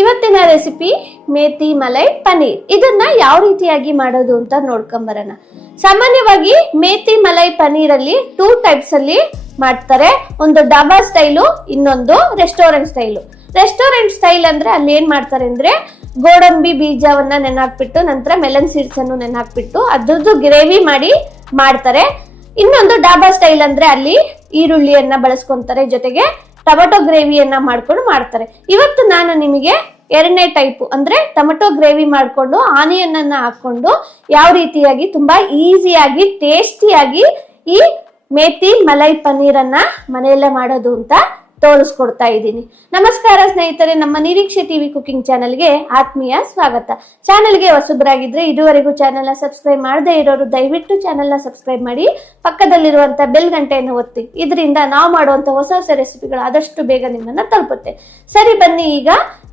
ಇವತ್ತಿನ ರೆಸಿಪಿ ಮೇಥಿ ಮಲೈ ಪನ್ನೀರ್. ಇದನ್ನ ಯಾವ ರೀತಿಯಾಗಿ ಮಾಡೋದು ಅಂತ ನೋಡ್ಕೊಂಬರೋಣ. ಸಾಮಾನ್ಯವಾಗಿ ಮೇಥಿ ಮಲೈ ಪನ್ನೀರ್ ಅಲ್ಲಿ 2 ಟೈಪ್ಸ್ ಅಲ್ಲಿ ಮಾಡ್ತಾರೆ. ಒಂದು ಡಾಬಾ ಸ್ಟೈಲು, ಇನ್ನೊಂದು ರೆಸ್ಟೋರೆಂಟ್ ಸ್ಟೈಲು. ರೆಸ್ಟೋರೆಂಟ್ ಸ್ಟೈಲ್ ಅಂದ್ರೆ ಅಲ್ಲಿ ಏನ್ ಮಾಡ್ತಾರೆ ಅಂದ್ರೆ ಗೋಡಂಬಿ ಬೀಜವನ್ನ ನೆನಾಕ್ಬಿಟ್ಟು ನಂತರ ಮೆಲನ್ ಸೀಡ್ಸ್ ಅನ್ನು ನೆನಾಕ್ಬಿಟ್ಟು ಅದ್ರದ್ದು ಗ್ರೇವಿ ಮಾಡಿ ಮಾಡ್ತಾರೆ. ಇನ್ನೊಂದು ಡಾಬಾ ಸ್ಟೈಲ್ ಅಂದ್ರೆ ಅಲ್ಲಿ ಈರುಳ್ಳಿಯನ್ನ ಬಳಸ್ಕೊಂತಾರೆ, ಜೊತೆಗೆ ಟೊಮೆಟೊ ಗ್ರೇವಿಯನ್ನ ಮಾಡ್ಕೊಂಡು ಮಾಡ್ತಾರೆ. ಇವತ್ತು ನಾನು ನಿಮಗೆ ಎರಡನೇ ಟೈಪ್ ಅಂದ್ರೆ ಟೊಮೆಟೊ ಗ್ರೇವಿ ಮಾಡ್ಕೊಂಡು ಆನಿಯನ್ ಅನ್ನ ಹಾಕೊಂಡು ಯಾವ ರೀತಿಯಾಗಿ ತುಂಬಾ ಈಸಿಯಾಗಿ ಟೇಸ್ಟಿಯಾಗಿ ಈ ಮೇಥಿ ಮಲೈ ಪನ್ನೀರ್ ಅನ್ನ ಮನೆಯಲ್ಲೇ ಮಾಡೋದು ಅಂತ ತೋರಿಸ್ಕೊಡ್ತಾ ಇದ್ದೀನಿ. ನಮಸ್ಕಾರ ಸ್ನೇಹಿತರೆ, ನಮ್ಮ ನಿರೀಕ್ಷೆ ಟಿವಿ ಕುಕಿಂಗ್ ಚಾನೆಲ್ಗೆ ಆತ್ಮೀಯ ಸ್ವಾಗತ. ಚಾನೆಲ್ಗೆ ಹೊಸಬರಾಗಿದ್ರೆ ಇದುವರೆಗೂ ಚಾನೆಲ್ನ ಸಬ್ಸ್ಕ್ರೈಬ್ ಮಾಡದೇ ಇರೋರು ದಯವಿಟ್ಟು ಚಾನೆಲ್ನ ಸಬ್ಸ್ಕ್ರೈಬ್ ಮಾಡಿ, ಪಕ್ಕದಲ್ಲಿರುವಂತ ಬೆಲ್ ಗಂಟೆಯನ್ನು ಒತ್ತಿ. ಇದರಿಂದ ನಾವು ಮಾಡುವಂತ ಹೊಸ ಹೊಸ ರೆಸಿಪಿಗಳು ಆದಷ್ಟು ಬೇಗ ನಿಮ್ಮನ್ನ ತಲುಪುತ್ತೆ. ಸರಿ, ಬನ್ನಿ ಈಗ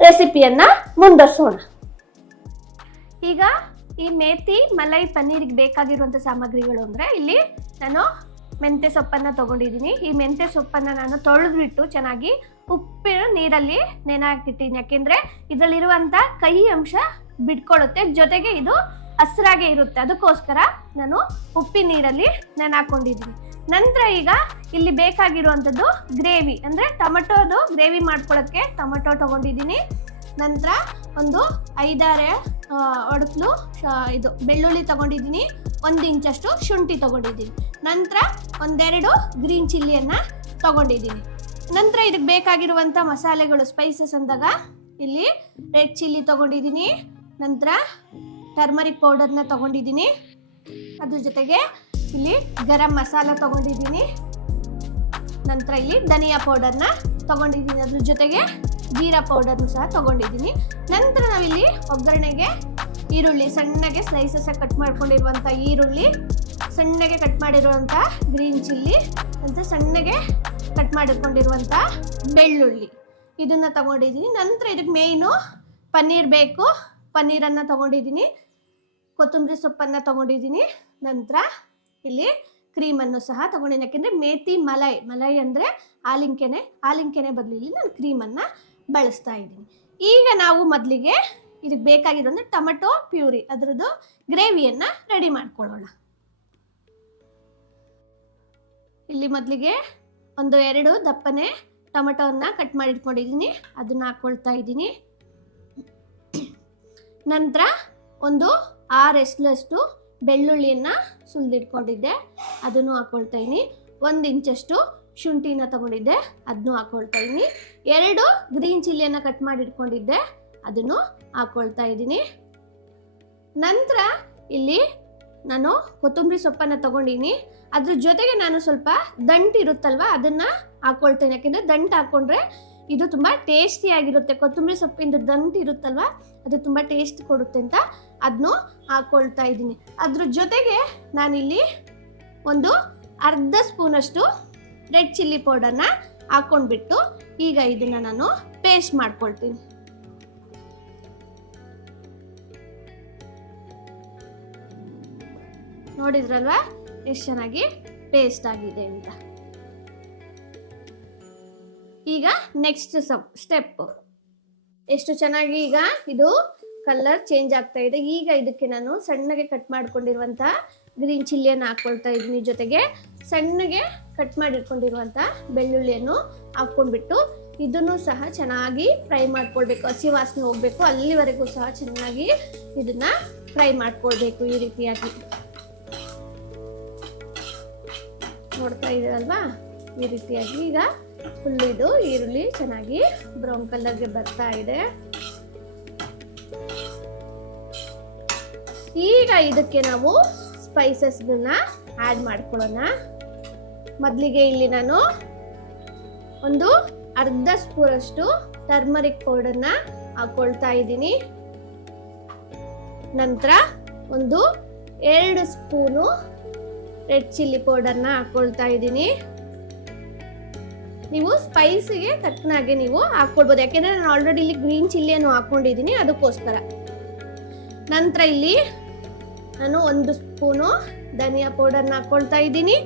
ರೆಸಿಪಿಯನ್ನ ಮುಂದುವರಿಸೋಣ. ಈಗ ಈ ಮೇಥಿ ಮಲೈ ಪನ್ನೀರ್ಗೆ ಬೇಕಾಗಿರುವಂತ ಸಾಮಗ್ರಿಗಳು ಅಂದ್ರೆ ಇಲ್ಲಿ ನಾನು ಮೆಂತ್ಯ ಸೊಪ್ಪನ್ನ ತಗೊಂಡಿದ್ದೀನಿ. ಈ ಮೆಂತ್ಯ ಸೊಪ್ಪನ್ನ ನಾನು ತೊಳೆದ್ಬಿಟ್ಟು ಚೆನ್ನಾಗಿ ಉಪ್ಪಿನ ನೀರಲ್ಲಿ ನೆನೆಹಾಕಿಟ್ಟಿದ್ದೀನಿ. ಯಾಕೆಂದ್ರೆ ಇದರಲ್ಲಿರುವಂತ ಕಹಿ ಅಂಶ ಬಿಟ್ಕೊಳ್ಳುತ್ತೆ, ಜೊತೆಗೆ ಇದು ಹಸಿರಾಗೆ ಇರುತ್ತೆ. ಅದಕ್ಕೋಸ್ಕರ ನಾನು ಉಪ್ಪಿನ ನೀರಲ್ಲಿ ನೆನೆಹಾಕೊಂಡಿದ್ದೀನಿ. ನಂತರ ಈಗ ಇಲ್ಲಿ ಬೇಕಾಗಿರುವಂಥದ್ದು ಗ್ರೇವಿ ಅಂದ್ರೆ ಟೊಮೆಟೊದು ಗ್ರೇವಿ ಮಾಡ್ಕೊಳ್ಳೋಕ್ಕೆ ಟೊಮೆಟೊ ತಗೊಂಡಿದ್ದೀನಿ. ನಂತರ ಒಂದು 5-6 ಒಡಕ್ಲು ಇದು ಬೆಳ್ಳುಳ್ಳಿ ತಗೊಂಡಿದ್ದೀನಿ. 1 ಇಂಚಷ್ಟು ಶುಂಠಿ ತಗೊಂಡಿದ್ದೀನಿ. ನಂತರ 1-2 ಗ್ರೀನ್ ಚಿಲ್ಲಿಯನ್ನ ತಗೊಂಡಿದ್ದೀನಿ. ನಂತರ ಇದಕ್ಕೆ ಬೇಕಾಗಿರುವಂಥ ಮಸಾಲೆಗಳು ಸ್ಪೈಸಸ್ ಅಂದಾಗ ಇಲ್ಲಿ ರೆಡ್ ಚಿಲ್ಲಿ ತಗೊಂಡಿದ್ದೀನಿ. ನಂತರ ಟರ್ಮರಿಕ್ ಪೌಡರ್ನ ತಗೊಂಡಿದ್ದೀನಿ. ಅದ್ರ ಜೊತೆಗೆ ಇಲ್ಲಿ ಗರಂ ಮಸಾಲ ತಗೊಂಡಿದ್ದೀನಿ. ನಂತರ ಇಲ್ಲಿ ಧನಿಯಾ ಪೌಡರ್ನ ತಗೊಂಡಿದ್ದೀನಿ. ಅದ್ರ ಜೊತೆಗೆ ಜೀರಾ ಪೌಡರ್ನು ಸಹ ತಗೊಂಡಿದ್ದೀನಿ. ನಂತರ ನಾವಿಲ್ಲಿ ಒಗ್ಗರಣೆಗೆ ಈರುಳ್ಳಿ ಸಣ್ಣಗೆ ಸ್ಲೈಸಸ್ ಕಟ್ ಮಾಡ್ಕೊಂಡಿರುವಂಥ ಈರುಳ್ಳಿ, ಸಣ್ಣಗೆ ಕಟ್ ಮಾಡಿರುವಂಥ ಗ್ರೀನ್ ಚಿಲ್ಲಿ, ನಂತರ ಸಣ್ಣಗೆ ಕಟ್ ಮಾಡಿಕೊಂಡಿರುವಂಥ ಬೆಳ್ಳುಳ್ಳಿ ಇದನ್ನು ತಗೊಂಡಿದ್ದೀನಿ. ನಂತರ ಇದಕ್ಕೆ ಮೇಯ್ನು ಪನ್ನೀರ್ ಬೇಕು. ಪನ್ನೀರನ್ನು ತಗೊಂಡಿದ್ದೀನಿ, ಕೊತ್ತಂಬರಿ ಸೊಪ್ಪನ್ನು ತಗೊಂಡಿದ್ದೀನಿ. ನಂತರ ಇಲ್ಲಿ ಕ್ರೀಮನ್ನು ಸಹ ತಗೊಂಡಿದ್ದೀನಿ. ಯಾಕೆಂದರೆ ಮೇಥಿ ಮಲೈ ಅಂದರೆ ಹಾಲಿಂಕೆನೆ ಬದಲಿಲ್ಲಿ ನಾನು ಕ್ರೀಮನ್ನು ಬಳಸ್ತಾ ಇದ್ದೀನಿ. ಈಗ ನಾವು ಮೊದಲಿಗೆ ಇದಕ್ಕೆ ಬೇಕಾಗಿರೋಂದ್ರೆ ಟೊಮೆಟೊ ಪ್ಯೂರಿ ಅದರದ್ದು ಗ್ರೇವಿಯನ್ನು ರೆಡಿ ಮಾಡ್ಕೊಳ್ಳೋಣ. ಇಲ್ಲಿ ಮೊದಲಿಗೆ 1-2 ದಪ್ಪನೆ ಟೊಮೆಟೊವನ್ನು ಕಟ್ ಮಾಡಿ ಇಟ್ಕೊಂಡಿದ್ದೀನಿ, ಅದನ್ನು ಹಾಕ್ಕೊಳ್ತಾ ಇದ್ದೀನಿ. ನಂತರ 6 ಎಸ್ಲಷ್ಟು ಬೆಳ್ಳುಳ್ಳಿಯನ್ನು ಸುಲಿದಿಟ್ಕೊಂಡಿದ್ದೆ, ಅದನ್ನು ಹಾಕ್ಕೊಳ್ತಾ ಇದ್ದೀನಿ. 1 ಇಂಚಷ್ಟು ಶುಂಠಿನ ತಗೊಂಡಿದ್ದೆ, ಅದನ್ನು ಹಾಕ್ಕೊಳ್ತಾ ಇದ್ದೀನಿ. 2 ಗ್ರೀನ್ ಚಿಲ್ಲಿಯನ್ನು ಕಟ್ ಮಾಡಿ ಇಟ್ಕೊಂಡಿದ್ದೆ, ಅದನ್ನು ಹಾಕ್ಕೊಳ್ತಾ ಇದ್ದೀನಿ. ನಂತರ ಇಲ್ಲಿ ನಾನು ಕೊತ್ತಂಬರಿ ಸೊಪ್ಪನ್ನು ತಗೊಂಡಿದ್ದೀನಿ. ಅದ್ರ ಜೊತೆಗೆ ನಾನು ಸ್ವಲ್ಪ ದಂಟು ಇರುತ್ತಲ್ವ ಅದನ್ನು ಹಾಕ್ಕೊಳ್ತೇನೆ. ಯಾಕೆಂದರೆ ದಂಟು ಹಾಕ್ಕೊಂಡ್ರೆ ಇದು ತುಂಬ ಟೇಸ್ಟಿಯಾಗಿರುತ್ತೆ. ಕೊತ್ತಂಬರಿ ಸೊಪ್ಪಿಂದು ದಂಟು ಇರುತ್ತಲ್ವ ಅದು ತುಂಬ ಟೇಸ್ಟ್ ಕೊಡುತ್ತೆ ಅಂತ ಅದನ್ನು ಹಾಕ್ಕೊಳ್ತಾ ಇದ್ದೀನಿ. ಅದ್ರ ಜೊತೆಗೆ ನಾನಿಲ್ಲಿ 1/2 ಸ್ಪೂನಷ್ಟು ರೆಡ್ ಚಿಲ್ಲಿ ಪೌಡರ್ನ ಹಾಕ್ಕೊಂಡ್ಬಿಟ್ಟು ಈಗ ಇದನ್ನು ನಾನು ಪೇಸ್ಟ್ ಮಾಡ್ಕೊಳ್ತೀನಿ. ನೋಡಿದ್ರಲ್ವಾ ಎಷ್ಟು ಚೆನ್ನಾಗಿ ಪೇಸ್ಟ್ ಆಗಿದೆ ಅಂತ. ಈಗ ನೆಕ್ಸ್ಟ್ ಸ್ಟೆಪ್ ಎಷ್ಟು ಚೆನ್ನಾಗಿ ಈಗ ಇದು ಕಲರ್ ಚೇಂಜ್ ಆಗ್ತಾ ಇದೆ. ಈಗ ಇದಕ್ಕೆ ನಾನು ಸಣ್ಣಗೆ ಕಟ್ ಮಾಡ್ಕೊಂಡಿರುವಂಥ ಗ್ರೀನ್ ಚಿಲ್ಲಿಯನ್ನು ಹಾಕ್ಕೊಳ್ತಾ ಇದ್ದೀನಿ. ಜೊತೆಗೆ ಸಣ್ಣಗೆ ಕಟ್ ಮಾಡಿಟ್ಕೊಂಡಿರುವಂಥ ಬೆಳ್ಳುಳ್ಳಿಯನ್ನು ಹಾಕ್ಕೊಂಡ್ಬಿಟ್ಟು ಇದನ್ನು ಸಹ ಚೆನ್ನಾಗಿ ಫ್ರೈ ಮಾಡ್ಕೊಳ್ಬೇಕು. ಹಸಿ ವಾಸನೆ ಹೋಗಬೇಕು, ಅಲ್ಲಿವರೆಗೂ ಸಹ ಚೆನ್ನಾಗಿ ಇದನ್ನ ಫ್ರೈ ಮಾಡ್ಕೊಳ್ಬೇಕು. ಈ ರೀತಿಯಾಗಿ ನೋಡ್ತಾ ಇದ್ದೀರಲ್ವಾ, ಈ ರೀತಿಯಾಗಿ ಈಗ ಫುಲ್ ಇದು ಈರುಳ್ಳಿ ಚೆನ್ನಾಗಿ ಬ್ರೌನ್ ಕಲರ್ಗೆ ಬರ್ತಾ ಇದೆ. ಈಗ ಇದಕ್ಕೆ ನಾವು ಸ್ಪೈಸಸ್ಗಳನ್ನ ಆ್ಯಡ್ ಮಾಡ್ಕೊಳ್ಳೋಣ. ಮೊದಲಿಗೆ ಇಲ್ಲಿ ನಾನು 1/2 ಸ್ಪೂನಷ್ಟು ಟರ್ಮರಿಕ್ ಪೌಡರ್ನ ಹಾಕ್ಕೊಳ್ತಾ ಇದ್ದೀನಿ. ನಂತರ 2 ಸ್ಪೂನು ರೆಡ್ ಚಿಲ್ಲಿ ಪೌಡರ್ನ ಹಾಕ್ಕೊಳ್ತಾ ಇದ್ದೀನಿ. ನೀವು ಸ್ಪೈಸಿಗೆ ತಕ್ಕನಾಗೆ ನೀವು ಹಾಕ್ಕೊಳ್ಬೋದು, ಯಾಕೆಂದರೆ ನಾನು ಆಲ್ರೆಡಿ ಇಲ್ಲಿ ಗ್ರೀನ್ ಚಿಲ್ಲಿಯನ್ನು ಹಾಕ್ಕೊಂಡಿದ್ದೀನಿ ಅದಕ್ಕೋಸ್ಕರ. ನಂತರ ಇಲ್ಲಿ ನಾನು 1 ಸ್ಪೂನು ಧನಿಯಾ ಪೌಡರ್ನ ಹಾಕ್ಕೊಳ್ತಾ ಇದ್ದೀನಿ.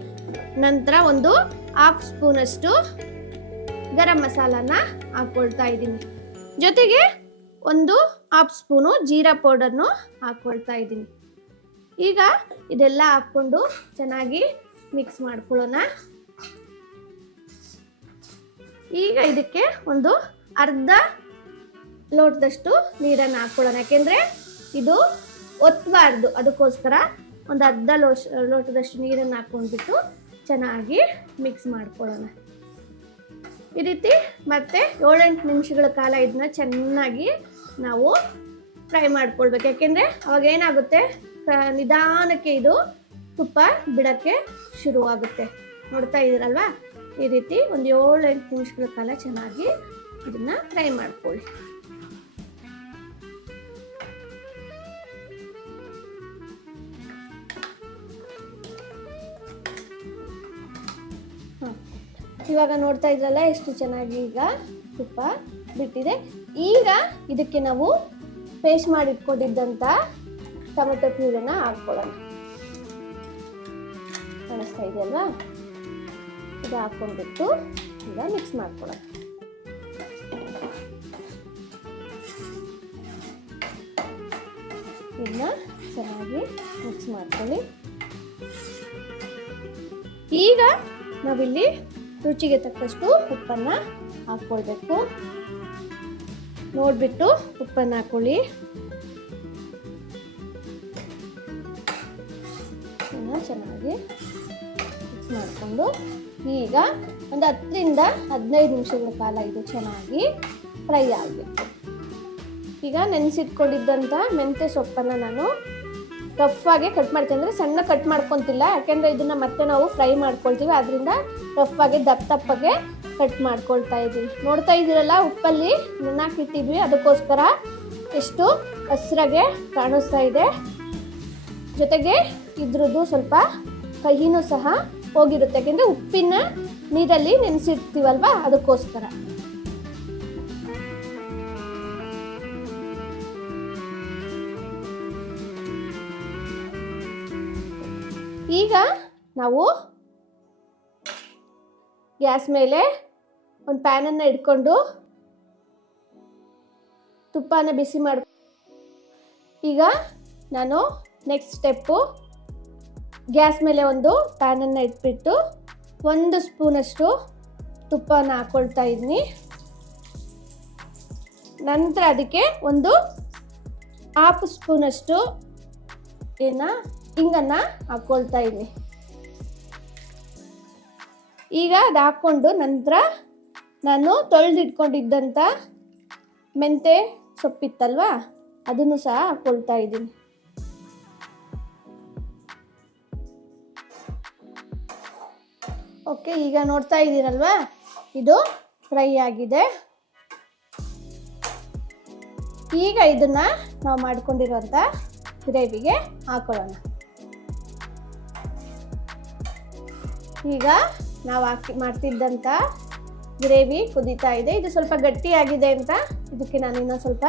ನಂತರ 1/2 ಸ್ಪೂನಷ್ಟು ಗರಂ ಮಸಾಲಾನ ಹಾಕ್ಕೊಳ್ತಾ ಇದ್ದೀನಿ. ಜೊತೆಗೆ 1/2 ಸ್ಪೂನು ಜೀರಾ ಪೌಡರ್ನು ಹಾಕ್ಕೊಳ್ತಾ ಇದ್ದೀನಿ. ಈಗ ಇದೆಲ್ಲ ಹಾಕ್ಕೊಂಡು ಚೆನ್ನಾಗಿ ಮಿಕ್ಸ್ ಮಾಡ್ಕೊಳ್ಳೋಣ. ಈಗ ಇದಕ್ಕೆ ಒಂದು ಅರ್ಧ ಲೋಟದಷ್ಟು ನೀರನ್ನು ಹಾಕ್ಕೊಳ್ಳೋಣ. ಯಾಕೆಂದರೆ ಇದು ಒತ್ತಬಾರ್ದು, ಅದಕ್ಕೋಸ್ಕರ ಒಂದು ಅರ್ಧ ಲೋಟದಷ್ಟು ನೀರನ್ನು ಹಾಕ್ಕೊಂಡ್ಬಿಟ್ಟು ಚೆನ್ನಾಗಿ ಮಿಕ್ಸ್ ಮಾಡ್ಕೊಳ್ಳೋಣ. ಈ ರೀತಿ ಮತ್ತೆ 7-8 ನಿಮಿಷಗಳ ಕಾಲ ಇದನ್ನ ಚೆನ್ನಾಗಿ ನಾವು ಫ್ರೈ ಮಾಡ್ಕೊಳ್ಬೇಕು. ಯಾಕೆಂದರೆ ಅವಾಗ ಏನಾಗುತ್ತೆ, ನಿಧಾನಕ್ಕೆ ಇದು ತುಪ್ಪ ಬಿಡೋಕ್ಕೆ ಶುರುವಾಗುತ್ತೆ. ನೋಡ್ತಾ ಇದ್ದೀರಲ್ವಾ, ಈ ರೀತಿ ಒಂದು 7-8 ನಿಮಿಷಗಳ ಕಾಲ ಚೆನ್ನಾಗಿ ಇದನ್ನ ಫ್ರೈ ಮಾಡ್ಕೊಳ್ಳಿ. ಇವಾಗ ನೋಡ್ತಾ ಇದ್ರಲ್ಲ ಎಷ್ಟು ಚೆನ್ನಾಗಿ ಈಗ ತುಪ್ಪ ಬಿಟ್ಟಿದೆ. ಈಗ ಇದಕ್ಕೆ ನಾವು ಪೇಸ್ಟ್ ಮಾಡಿ ಇಟ್ಕೊಂಡಿದ್ದಂಥ ಟೊಮೆಟೊ ಪ್ಯೂರನ್ನ ಹಾಕ್ಕೊಳ್ಳೋಣ. ಕಾಣಿಸ್ತಾ ಇದೆಯಲ್ವಾ, ಇದು ಹಾಕ್ಕೊಂಡ್ಬಿಟ್ಟು ಈಗ ಮಿಕ್ಸ್ ಮಾಡ್ಕೊಳ್ಳೋಣ. ಇದನ್ನ ಚೆನ್ನಾಗಿ ಮಿಕ್ಸ್ ಮಾಡ್ಕೊಳ್ಳಿ. ಈಗ ನಾವಿಲ್ಲಿ ರುಚಿಗೆ ತಕ್ಕಷ್ಟು ಉಪ್ಪನ್ನು ಹಾಕ್ಕೊಳ್ಬೇಕು. ನೋಡಿಬಿಟ್ಟು ಉಪ್ಪನ್ನು ಹಾಕ್ಕೊಳ್ಳಿ. ಚೆನ್ನಾಗಿ ಮಿಕ್ಸ್ ಮಾಡಿಕೊಂಡು ಈಗ ಒಂದು 10ರಿಂದ 15 ನಿಮಿಷಗಳ ಕಾಲ ಇದು ಚೆನ್ನಾಗಿ ಫ್ರೈ ಆಗಬೇಕು. ಈಗ ನೆನೆಸಿಟ್ಕೊಂಡಿದ್ದಂಥ ಮೆಂತ್ಯ ಸೊಪ್ಪನ್ನು ನಾನು ರಫಾಗೆ ಕಟ್ ಮಾಡ್ತೀನಿ. ಅಂದರೆ ಸಣ್ಣ ಕಟ್ ಮಾಡ್ಕೊತಿಲ್ಲ, ಯಾಕೆಂದರೆ ಇದನ್ನು ಮತ್ತೆ ನಾವು ಫ್ರೈ ಮಾಡ್ಕೊಳ್ತೀವಿ. ಅದರಿಂದ ರಫಾಗೆ ದಪ್ಪಗೆ ಕಟ್ ಮಾಡ್ಕೊಳ್ತಾ ಇದ್ದೀವಿ. ನೋಡ್ತಾ ಇದ್ದೀರಲ್ಲ, ಉಪ್ಪಲ್ಲಿ ನೆನಾಕಿಟ್ಟಿದ್ವಿ, ಅದಕ್ಕೋಸ್ಕರ ಎಷ್ಟು ಹಸ್ರಾಗೆ ಕಾಣಿಸ್ತಾ ಇದೆ. ಜೊತೆಗೆ ಇದ್ರದ್ದು ಸ್ವಲ್ಪ ಕಹಿನೂ ಸಹ ಹೋಗಿರುತ್ತೆ, ಯಾಕೆಂದರೆ ಉಪ್ಪಿನ ನೀರಲ್ಲಿ ನೆನೆಸಿರ್ತೀವಲ್ವ, ಅದಕ್ಕೋಸ್ಕರ. ಈಗ ನಾವು ಗ್ಯಾಸ್ ಮೇಲೆ ಒಂದು ಪ್ಯಾನನ್ನು ಇಟ್ಕೊಂಡು ತುಪ್ಪನ ಬಿಸಿ ಮಾಡಿ. ಈಗ ನಾನು ನೆಕ್ಸ್ಟ್ ಸ್ಟೆಪ್ಪು ಗ್ಯಾಸ್ ಮೇಲೆ ಒಂದು ಪ್ಯಾನನ್ನು ಇಟ್ಬಿಟ್ಟು 1 ಸ್ಪೂನಷ್ಟು ತುಪ್ಪನ ಹಾಕ್ಕೊಳ್ತಾ ಇದ್ದೀನಿ. ನಂತರ ಅದಕ್ಕೆ ಒಂದು 1/2 ಸ್ಪೂನಷ್ಟು ಹಿಂಗನ್ನು ಹಾಕ್ಕೊಳ್ತಾ ಇದ್ದೀನಿ. ಈಗ ಅದು ಹಾಕ್ಕೊಂಡು ನಂತರ ನಾನು ತೊಳೆದಿಟ್ಕೊಂಡಿದ್ದಂಥ ಮೆಂತ್ಯ ಸೊಪ್ಪಿತ್ತಲ್ವ, ಅದನ್ನು ಸಹ ಹಾಕ್ಕೊಳ್ತಾ ಇದ್ದೀನಿ. ಓಕೆ, ಈಗ ನೋಡ್ತಾ ಇದ್ದೀರಲ್ವಾ, ಇದು ಫ್ರೈ ಆಗಿದೆ. ಈಗ ಇದನ್ನು ನಾವು ಮಾಡ್ಕೊಂಡಿರುವಂಥ ಗ್ರೇವಿಗೆ ಹಾಕೊಳ್ಳೋಣ. ಈಗ ನಾವು ಮಾಡ್ತಿದ್ದಂಥ ಗ್ರೇವಿ ಕುದೀತಾ ಇದೆ. ಇದು ಸ್ವಲ್ಪ ಗಟ್ಟಿಯಾಗಿದೆ ಅಂತ ಇದಕ್ಕೆ ನಾನು ಇನ್ನೊಂದು ಸ್ವಲ್ಪ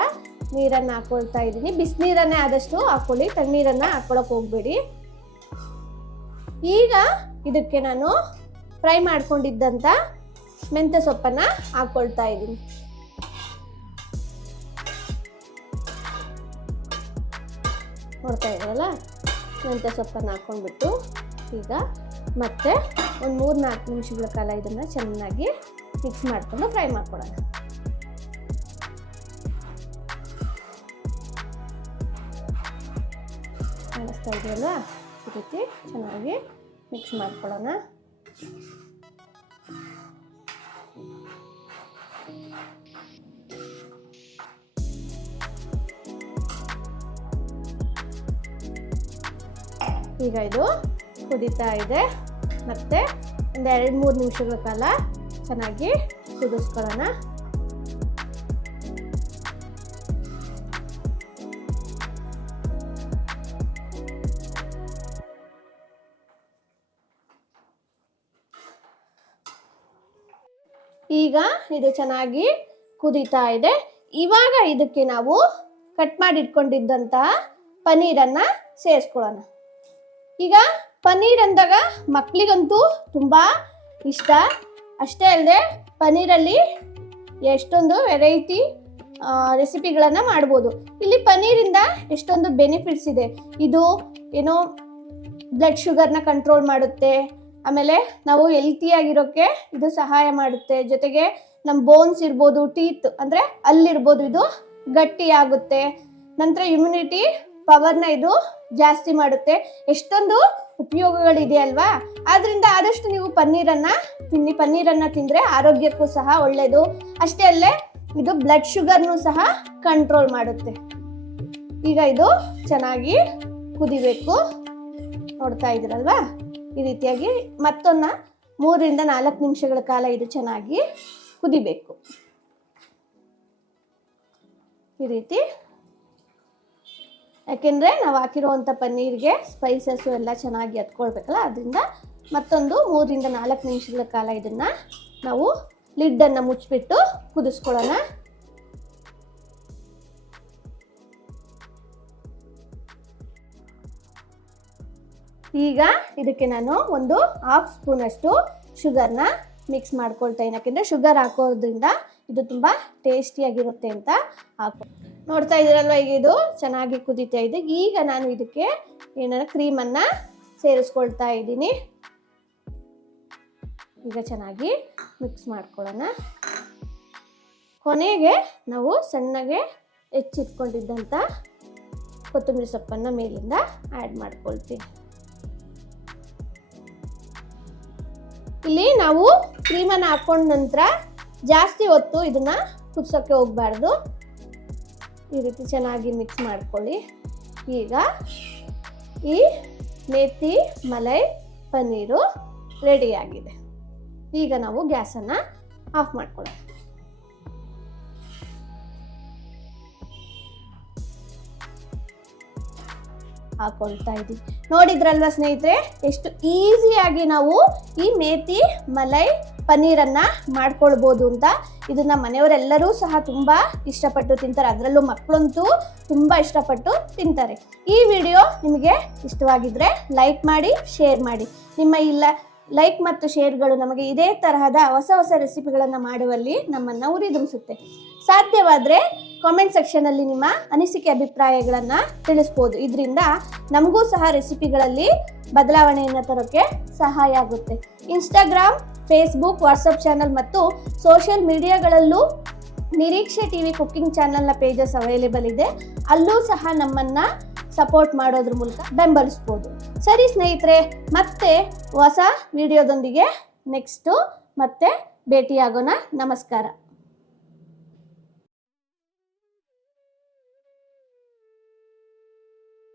ನೀರನ್ನು ಹಾಕ್ಕೊಳ್ತಾ ಇದ್ದೀನಿ. ಬಿಸಿನೀರನ್ನೇ ಆದಷ್ಟು ಹಾಕ್ಕೊಳ್ಳಿ, ತಣ್ಣೀರನ್ನು ಹಾಕ್ಕೊಳಕ್ಕೆ ಹೋಗಬೇಡಿ. ಈಗ ಇದಕ್ಕೆ ನಾನು ಫ್ರೈ ಮಾಡ್ಕೊಂಡಿದ್ದಂಥ ಮೆಂತ್ಯ ಸೊಪ್ಪನ್ನು ಹಾಕ್ಕೊಳ್ತಾ ಇದ್ದೀನಿ. ನೋಡ್ತಾ ಇದ್ದೀರಲ್ಲ, ಮೆಂತ್ಯ ಸೊಪ್ಪನ್ನು ಹಾಕ್ಕೊಂಡ್ಬಿಟ್ಟು ಈಗ ಮತ್ತೆ ಒಂದು 3-4 ನಿಮಿಷಗಳ ಕಾಲ ಇದನ್ನು ಚೆನ್ನಾಗಿ ಮಿಕ್ಸ್ ಮಾಡಿಕೊಂಡು ಫ್ರೈ ಮಾಡ್ಕೊಳ್ಳೋಣ. ಕಾಣಿಸ್ತಾ ಇದೆಯಲ್ವಾ, ಈ ರೀತಿ ಚೆನ್ನಾಗಿ ಮಿಕ್ಸ್ ಮಾಡ್ಕೊಳ್ಳೋಣ. ಈಗ ಇದು ಕುದೀತಾ ಇದೆ. ಮತ್ತೆ ಒಂದು 2-3 ನಿಮಿಷಗಳ ಕಾಲ ಚೆನ್ನಾಗಿ ಕುದಿಸ್ಕೊಳ್ಳೋಣ. ಈಗ ಇದು ಚೆನ್ನಾಗಿ ಕುದೀತಾ ಇದೆ. ಇವಾಗ ಇದಕ್ಕೆ ನಾವು ಕಟ್ ಮಾಡಿ ಇಟ್ಕೊಂಡಿದ್ದಂತಹ ಪನ್ನೀರನ್ನು ಸೇರಿಸ್ಕೊಳ್ಳೋಣ. ಈಗ ಪನ್ನೀರ್ ಅಂದಾಗ ಮಕ್ಕಳಿಗಂತೂ ತುಂಬ ಇಷ್ಟ. ಅಷ್ಟೇ ಅಲ್ಲದೆ ಪನ್ನೀರಲ್ಲಿ ಎಷ್ಟೊಂದು ವೆರೈಟಿ ರೆಸಿಪಿಗಳನ್ನು ಮಾಡ್ಬೋದು. ಇಲ್ಲಿ ಪನ್ನೀರಿಂದ ಎಷ್ಟೊಂದು ಬೆನಿಫಿಟ್ಸ್ ಇದೆ. ಇದು ಏನೋ ಬ್ಲಡ್ ಶುಗರ್ನ ಕಂಟ್ರೋಲ್ ಮಾಡುತ್ತೆ, ಆಮೇಲೆ ನಾವು ಹೆಲ್ತಿಯಾಗಿರೋಕ್ಕೆ ಇದು ಸಹಾಯ ಮಾಡುತ್ತೆ. ಜೊತೆಗೆ ನಮ್ಮ ಬೋನ್ಸ್ ಇರ್ಬೋದು, ಟೀತ್ ಅಂದರೆ ಅಲ್ಲಿರ್ಬೋದು, ಇದು ಗಟ್ಟಿಯಾಗುತ್ತೆ. ನಂತರ ಇಮ್ಯುನಿಟಿ ಪವರ್ನ ಇದು ಜಾಸ್ತಿ ಮಾಡುತ್ತೆ. ಎಷ್ಟೊಂದು ಉಪಯೋಗಗಳಿದೆ ಅಲ್ವಾ. ಆದ್ರಿಂದ ಆದಷ್ಟು ನೀವು ಪನ್ನೀರನ್ನು ತಿನ್ನಿ. ಪನ್ನೀರನ್ನು ತಿಂದರೆ ಆರೋಗ್ಯಕ್ಕೂ ಸಹ ಒಳ್ಳೆಯದು. ಅಷ್ಟೇ ಅಲ್ಲೇ ಇದು ಬ್ಲಡ್ ಶುಗರ್ನು ಸಹ ಕಂಟ್ರೋಲ್ ಮಾಡುತ್ತೆ. ಈಗ ಇದು ಚೆನ್ನಾಗಿ ಕುದಿಬೇಕು. ನೋಡ್ತಾ ಇದ್ದೀರಲ್ವಾ, ಈ ರೀತಿಯಾಗಿ ಮತ್ತೊಂದು 3 ರಿಂದ 4 ನಿಮಿಷಗಳ ಕಾಲ ಇದು ಚೆನ್ನಾಗಿ ಕುದಿಬೇಕು. ಈ ರೀತಿ, ಯಾಕೆಂದರೆ ನಾವು ಹಾಕಿರುವಂಥ ಪನ್ನೀರ್ಗೆ ಸ್ಪೈಸಸ್ಸು ಎಲ್ಲ ಚೆನ್ನಾಗಿ ಹತ್ಕೊಳ್ಬೇಕಲ್ಲ, ಅದರಿಂದ ಮತ್ತೊಂದು 3 ರಿಂದ 4 ನಿಮಿಷಗಳ ಕಾಲ ಇದನ್ನು ನಾವು ಲಿಡ್ಡನ್ನು ಮುಚ್ಚಿಬಿಟ್ಟು ಕುದಿಸ್ಕೊಳ್ಳೋಣ. ಈಗ ಇದಕ್ಕೆ ನಾನು ಒಂದು 1/2 ಸ್ಪೂನಷ್ಟು ಶುಗರ್ನ ಮಿಕ್ಸ್ ಮಾಡ್ಕೊಳ್ತೇನೆ. ಯಾಕೆಂದರೆ ಶುಗರ್ ಹಾಕೋದ್ರಿಂದ ಇದು ತುಂಬ ಟೇಸ್ಟಿಯಾಗಿರುತ್ತೆ ಅಂತ ನೋಡ್ತಾ ಇದ್ದೀರಲ್ವ. ಈಗ ಇದು ಚೆನ್ನಾಗಿ ಕುದೀತಾ ಇದೆ. ಈಗ ನಾನು ಇದಕ್ಕೆ ಕ್ರೀಮನ್ನು ಸೇರಿಸ್ಕೊಳ್ತಾ ಇದ್ದೀನಿ. ಈಗ ಚೆನ್ನಾಗಿ ಮಿಕ್ಸ್ ಮಾಡ್ಕೊಳ್ಳೋಣ. ಕೊನೆಗೆ ನಾವು ಸಣ್ಣಗೆ ಹೆಚ್ಚಿಟ್ಕೊಂಡಿದ್ದಂಥ ಕೊತ್ತಂಬರಿ ಸೊಪ್ಪನ್ನು ಮೇಲಿಂದ ಆ್ಯಡ್ ಮಾಡ್ಕೊಳ್ತೀವಿ. ಇಲ್ಲಿ ನಾವು ಕ್ರೀಮನ್ನು ಹಾಕೊಂಡ ನಂತರ ಜಾಸ್ತಿ ಹೊತ್ತು ಇದನ್ನ ಕುದಿಸೋಕ್ಕೆ ಹೋಗಬಾರ್ದು. ಈ ರೀತಿ ಚೆನ್ನಾಗಿ ಮಿಕ್ಸ್ ಮಾಡ್ಕೊಳ್ಳಿ. ಈಗ ಈ ಮೇಥಿ ಮಲೈ ಪನ್ನೀರು ರೆಡಿಯಾಗಿದೆ. ಈಗ ನಾವು ಗ್ಯಾಸನ್ನು ಆಫ್ ಮಾಡ್ಕೊಳ್ಳೋಣ. ಹಾಕೊಳ್ತಾ ಇದ್ದೀವಿ. ನೋಡಿದ್ರಲ್ವ ಸ್ನೇಹಿತರೆ, ಎಷ್ಟು ಈಸಿಯಾಗಿ ನಾವು ಈ ಮೇಥಿ ಮಲೈ ಪನ್ನೀರನ್ನು ಮಾಡ್ಕೊಳ್ಬೋದು ಅಂತ. ಇದನ್ನ ಮನೆಯವರೆಲ್ಲರೂ ಸಹ ತುಂಬ ಇಷ್ಟಪಟ್ಟು ತಿಂತಾರೆ. ಅದರಲ್ಲೂ ಮಕ್ಕಳಂತೂ ತುಂಬ ಇಷ್ಟಪಟ್ಟು ತಿಂತಾರೆ. ಈ ವಿಡಿಯೋ ನಿಮಗೆ ಇಷ್ಟವಾಗಿದ್ದರೆ ಲೈಕ್ ಮಾಡಿ, ಶೇರ್ ಮಾಡಿ. ನಿಮ್ಮ ಲೈಕ್ ಮತ್ತು ಶೇರ್ಗಳು ನಮಗೆ ಇದೇ ತರಹದ ಹೊಸ ಹೊಸ ರೆಸಿಪಿಗಳನ್ನು ಮಾಡುವಲ್ಲಿ ನಮ್ಮನ್ನು ಉರಿದುಂಬಿಸುತ್ತೆ. ಸಾಧ್ಯವಾದರೆ ಕಾಮೆಂಟ್ ಸೆಕ್ಷನಲ್ಲಿ ನಿಮ್ಮ ಅನಿಸಿಕೆ ಅಭಿಪ್ರಾಯಗಳನ್ನು ತಿಳಿಸ್ಬೋದು. ಇದರಿಂದ ನಮಗೂ ಸಹ ರೆಸಿಪಿಗಳಲ್ಲಿ ಬದಲಾವಣೆಯನ್ನು ತರೋಕ್ಕೆ ಸಹಾಯ ಆಗುತ್ತೆ. ಇನ್ಸ್ಟಾಗ್ರಾಮ್, ಫೇಸ್ಬುಕ್, ವಾಟ್ಸಪ್ ಚಾನಲ್ ಮತ್ತು ಸೋಷಿಯಲ್ ಮೀಡಿಯಾಗಳಲ್ಲೂ ನಿರೀಕ್ಷೆ ಟಿವಿ ಕುಕ್ಕಿಂಗ್ ಚಾನಲ್ನ ಪೇಜಸ್ ಅವೈಲೇಬಲ್ ಇದೆ. ಅಲ್ಲೂ ಸಹ ನಮ್ಮನ್ನು ಸಪೋರ್ಟ್ ಮಾಡೋದ್ರ ಮೂಲಕ ಬೆಂಬಲಿಸ್ಬೋದು. ಸರಿ ಸ್ನೇಹಿತರೆ, ಮತ್ತೆ ಹೊಸ ವಿಡಿಯೋದೊಂದಿಗೆ ನೆಕ್ಸ್ಟು ಮತ್ತೆ ಭೇಟಿಯಾಗೋಣ. ನಮಸ್ಕಾರ.